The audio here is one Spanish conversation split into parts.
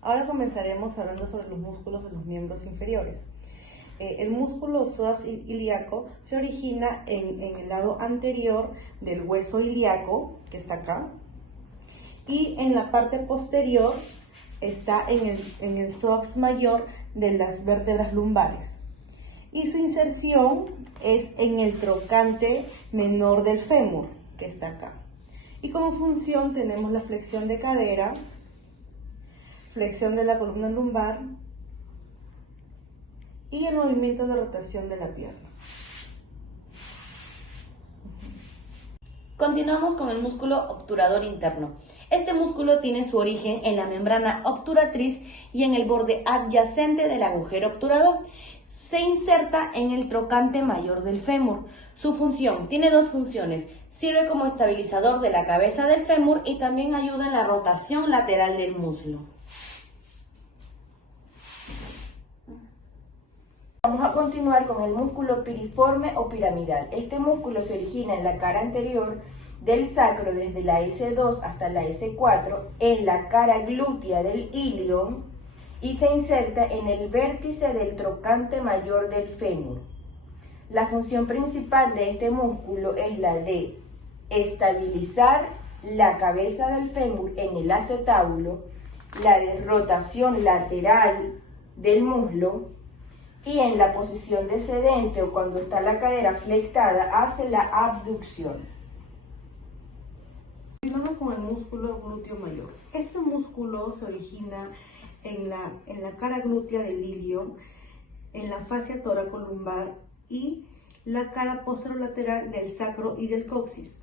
Ahora comenzaremos hablando sobre los músculos de los miembros inferiores. El músculo psoas ilíaco se origina en el lado anterior del hueso ilíaco, que está acá, y en la parte posterior está en el psoas mayor de las vértebras lumbares. Y su inserción es en el trocante menor del fémur, que está acá. Y como función tenemos la flexión de cadera, flexión de la columna lumbar y el movimiento de rotación de la pierna. Continuamos con el músculo obturador interno. Este músculo tiene su origen en la membrana obturatriz y en el borde adyacente del agujero obturador. Se inserta en el trocante mayor del fémur. Su función, tiene dos funciones. Sirve como estabilizador de la cabeza del fémur y también ayuda en la rotación lateral del muslo. Vamos a continuar con el músculo piriforme o piramidal. Este músculo se origina en la cara anterior del sacro desde la S2 hasta la S4, en la cara glútea del ilion y se inserta en el vértice del trocante mayor del fémur. La función principal de este músculo es la de estabilizar la cabeza del fémur en el acetábulo, la de rotación lateral del muslo, y en la posición descendente o cuando está la cadera flectada hace la abducción. Continuamos con el músculo glúteo mayor. Este músculo se origina en la cara glútea del ilion, en la fascia toracolumbar y la cara posterolateral del sacro y del coxis.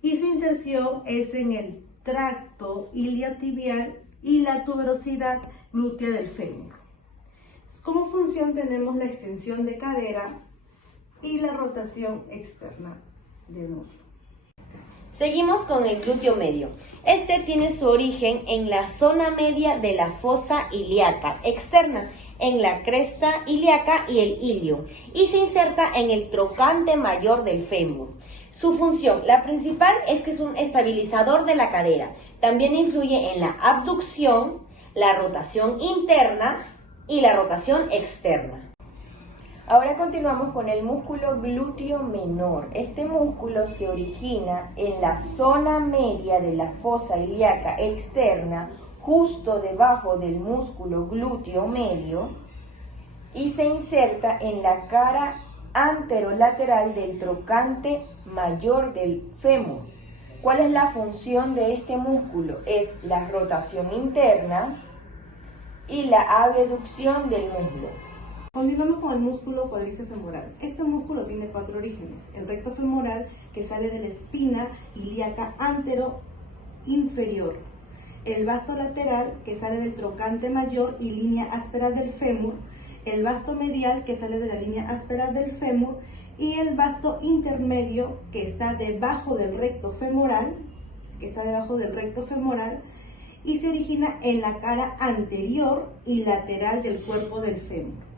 Y su inserción es en el tracto iliotibial y la tuberosidad glútea del fémur. Como función tenemos la extensión de cadera y la rotación externa del muslo. Seguimos con el glúteo medio. Este tiene su origen en la zona media de la fosa ilíaca externa, en la cresta ilíaca y el ilion, y se inserta en el trocante mayor del fémur. Su función, la principal, es que es un estabilizador de la cadera. También influye en la abducción, la rotación interna y la rotación externa. Ahora continuamos con el músculo glúteo menor. Este músculo se origina en la zona media de la fosa ilíaca externa, justo debajo del músculo glúteo medio, y se inserta en la cara anterolateral del trocante mayor del fémur. ¿Cuál es la función de este músculo? Es la rotación interna y la abducción del muslo. Continuamos con el músculo cuádriceps femoral. Este músculo tiene cuatro orígenes. El recto femoral, que sale de la espina ilíaca antero-inferior. El vasto lateral, que sale del trocante mayor y línea áspera del fémur. El vasto medial, que sale de la línea áspera del fémur. Y el vasto intermedio, que está debajo del recto femoral, y se origina en la cara anterior y lateral del cuerpo del fémur.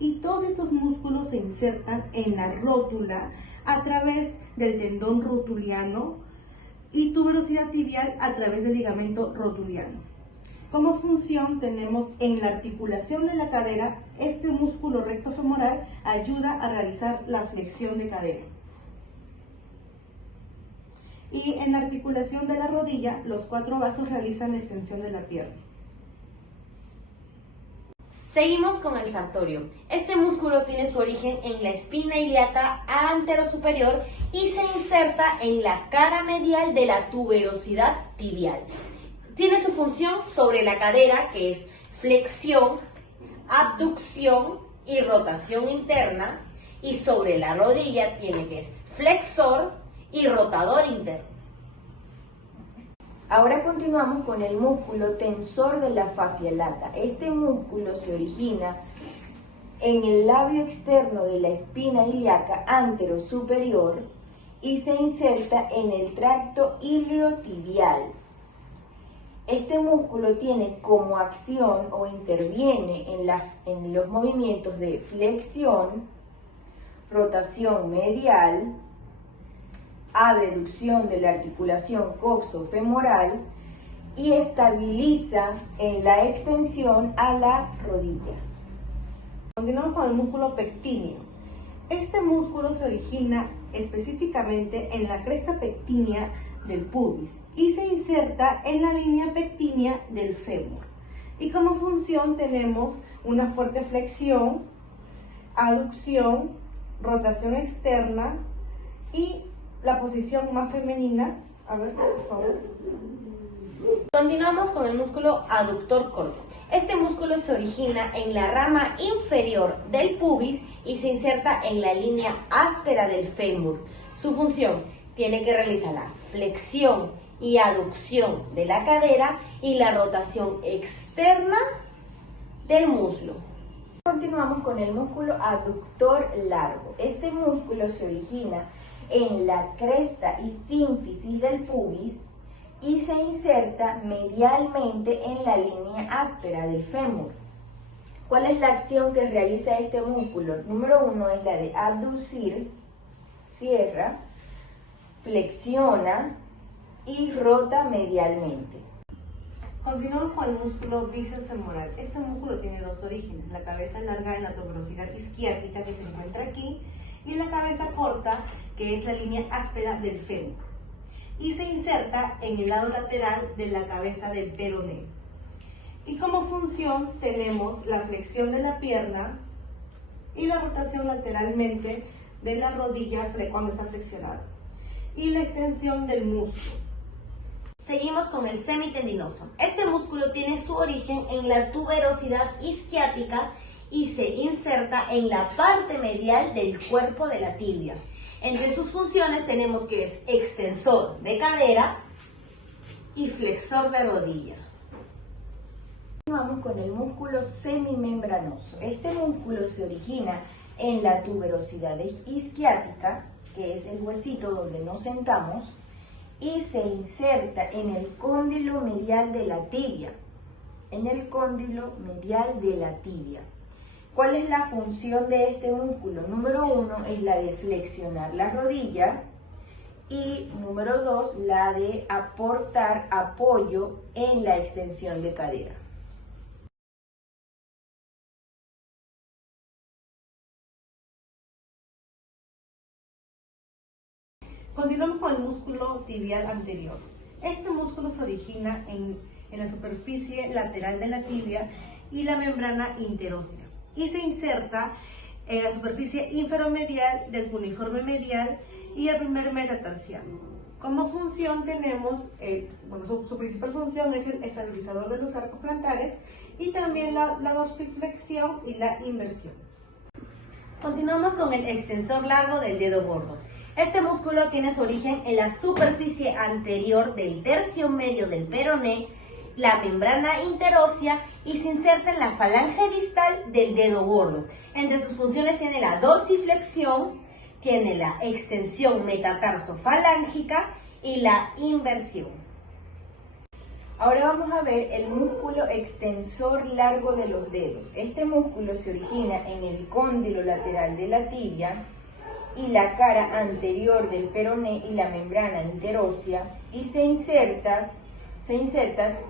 Y todos estos músculos se insertan en la rótula a través del tendón rotuliano y tuberosidad tibial a través del ligamento rotuliano. Como función tenemos en la articulación de la cadera, este músculo recto femoral ayuda a realizar la flexión de cadera. Y en la articulación de la rodilla, los cuatro vasos realizan la extensión de la pierna. Seguimos con el sartorio. Este músculo tiene su origen en la espina ilíaca anterosuperior y se inserta en la cara medial de la tuberosidad tibial. Tiene su función sobre la cadera, que es flexión, abducción y rotación interna, y sobre la rodilla tiene que es flexor y rotador interno. Ahora continuamos con el músculo tensor de la fascia lata. Este músculo se origina en el labio externo de la espina ilíaca anterosuperior y se inserta en el tracto iliotibial. Este músculo tiene como acción o interviene en los movimientos de flexión, rotación medial, abducción de la articulación coxofemoral y estabiliza en la extensión a la rodilla. Continuamos con el músculo pectíneo. Este músculo se origina específicamente en la cresta pectínea del pubis y se inserta en la línea pectínea del fémur. Y como función tenemos una fuerte flexión, aducción, rotación externa y la posición más femenina. A ver, por favor. Continuamos con el músculo aductor corto. Este músculo se origina en la rama inferior del pubis y se inserta en la línea áspera del fémur. Su función tiene que realizar la flexión y aducción de la cadera y la rotación externa del muslo. Continuamos con el músculo aductor largo. Este músculo se origina en la cresta y sínfisis del pubis y se inserta medialmente en la línea áspera del fémur. ¿Cuál es la acción que realiza este músculo? Número 1 es la de aducir, cierra, flexiona y rota medialmente. Continuamos con el músculo bíceps femoral. Este músculo tiene dos orígenes: la cabeza larga en la tuberosidad isquiática, que se encuentra aquí, y la cabeza corta, que es la línea áspera del fémur, y se inserta en el lado lateral de la cabeza del peroné. Y como función tenemos la flexión de la pierna y la rotación lateralmente de la rodilla cuando está flexionada, y la extensión del músculo. Seguimos con el semitendinoso. Este músculo tiene su origen en la tuberosidad isquiática y se inserta en la parte medial del cuerpo de la tibia. Entre sus funciones tenemos que es extensor de cadera y flexor de rodilla. Continuamos con el músculo semimembranoso. Este músculo se origina en la tuberosidad isquiática, que es el huesito donde nos sentamos, y se inserta en el cóndilo medial de la tibia. ¿Cuál es la función de este músculo? Número 1 es la de flexionar la rodilla y número 2 la de aportar apoyo en la extensión de cadera. Continuamos con el músculo tibial anterior. Este músculo se origina en la superficie lateral de la tibia y la membrana interósea y se inserta en la superficie inferomedial del cuneiforme medial y el primer metatarsiano. Como función tenemos, su principal función es el estabilizador de los arcos plantares y también la dorsiflexión y la inversión. Continuamos con el extensor largo del dedo gordo. Este músculo tiene su origen en la superficie anterior del tercio medio del peroné, la membrana interósea, y se inserta en la falange distal del dedo gordo. Entre sus funciones tiene la dorsiflexión, tiene la extensión metatarsofalángica y la inversión. Ahora vamos a ver el músculo extensor largo de los dedos. Este músculo se origina en el cóndilo lateral de la tibia y la cara anterior del peroné y la membrana interósea y se inserta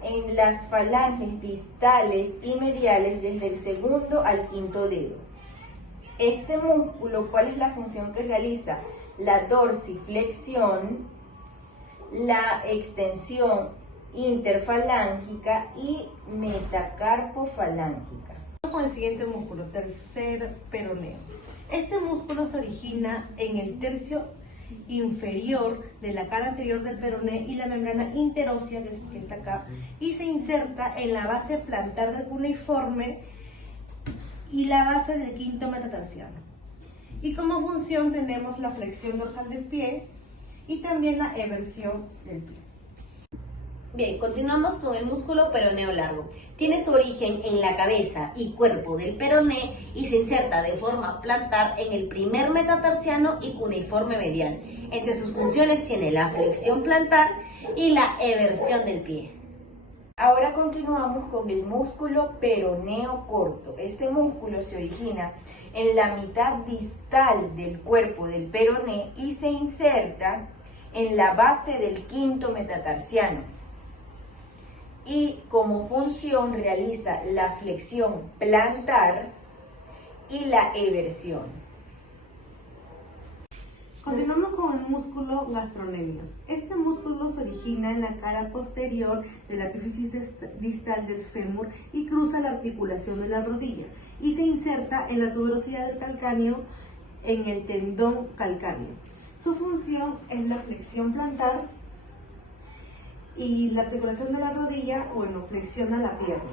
en las falanges distales y mediales desde el segundo al quinto dedo. Este músculo, ¿cuál es la función que realiza? La dorsiflexión, la extensión interfalángica y metacarpofalángica. Vamos con el siguiente músculo, tercer peroneo. Este músculo se origina en el tercio inferior de la cara anterior del peroné y la membrana interósea, que está acá, y se inserta en la base plantar del cuneiforme y la base del quinto metatarsiano. Y como función tenemos la flexión dorsal del pie y también la eversión del pie. Bien, continuamos con el músculo peroneo largo. Tiene su origen en la cabeza y cuerpo del peroné y se inserta de forma plantar en el primer metatarsiano y cuneiforme medial. Entre sus funciones tiene la flexión plantar y la eversión del pie. Ahora continuamos con el músculo peroneo corto. Este músculo se origina en la mitad distal del cuerpo del peroné y se inserta en la base del quinto metatarsiano. y como función realiza la flexión plantar y la eversión. Continuamos con el músculo gastrocnemius. Este músculo se origina en la cara posterior de la epífisis distal del fémur y cruza la articulación de la rodilla y se inserta en la tuberosidad del calcáneo en el tendón calcáneo. Su función es la flexión plantar y la articulación de la rodilla, flexiona la pierna.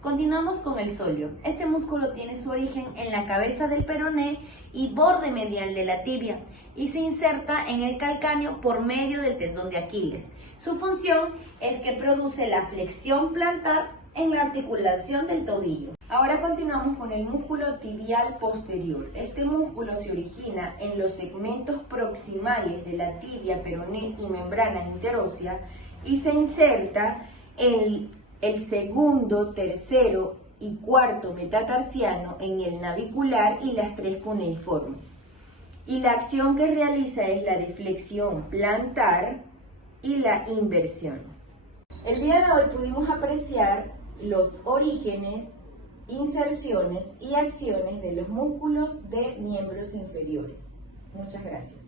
Continuamos con el sóleo. Este músculo tiene su origen en la cabeza del peroné y borde medial de la tibia y se inserta en el calcáneo por medio del tendón de Aquiles. Su función es que produce la flexión plantar en la articulación del tobillo. Ahora continuamos con el músculo tibial posterior. Este músculo se origina en los segmentos proximales de la tibia, peroné y membrana interósea y se inserta en el segundo, tercero y cuarto metatarsiano en el navicular y las tres cuneiformes. Y la acción que realiza es la de flexión plantar y la inversión. El día de hoy pudimos apreciar los orígenes, inserciones y acciones de los músculos de miembros inferiores. Muchas gracias.